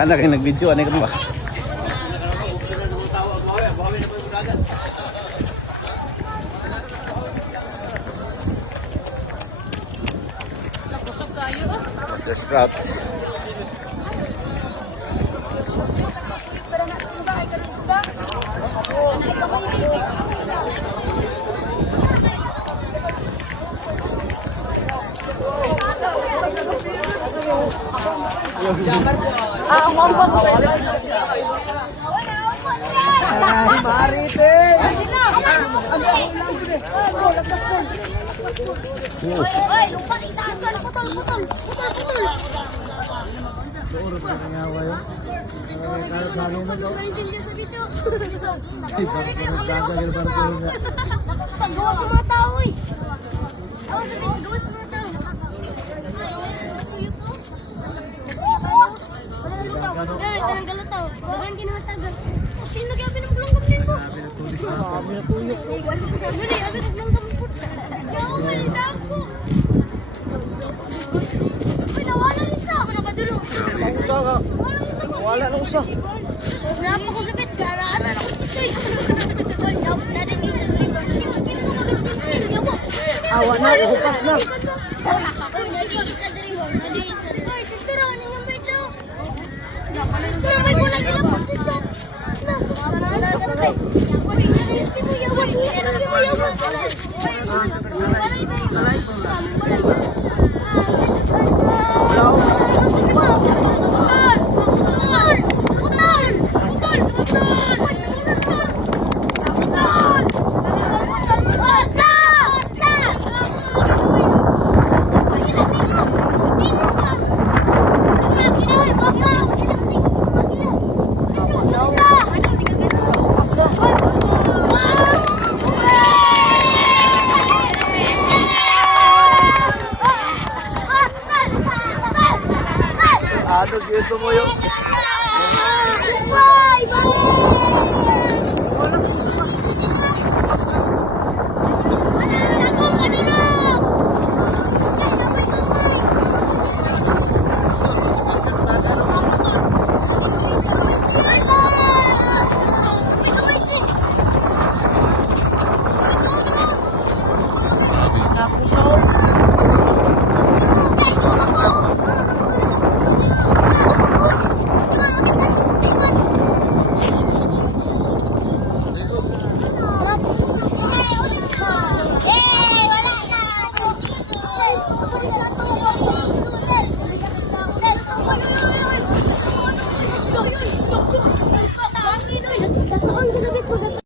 Kana kayo nag-video, ano ka ba? Water sprouts. Lupa itaas ka na putol. Gawa sa mga tao eh. Gawa sa mga tao. Tanang galataw. Dagan kinamatagan. Sino kaya pinagulunggam nito? Sabi na tuyok. Gani, abi nagulunggam po. Yawa, dako. Uy, nawala isa. Ako nakadulong. Usa ka. Wala na usa. Napa ko sa pets. Karaanan ako. Natin yung sa record. Awa na, hupas na. Uy, nali isa sa record. Uy, tinsura ni Ma'am Becho. Pero may kulang nila po dito. No.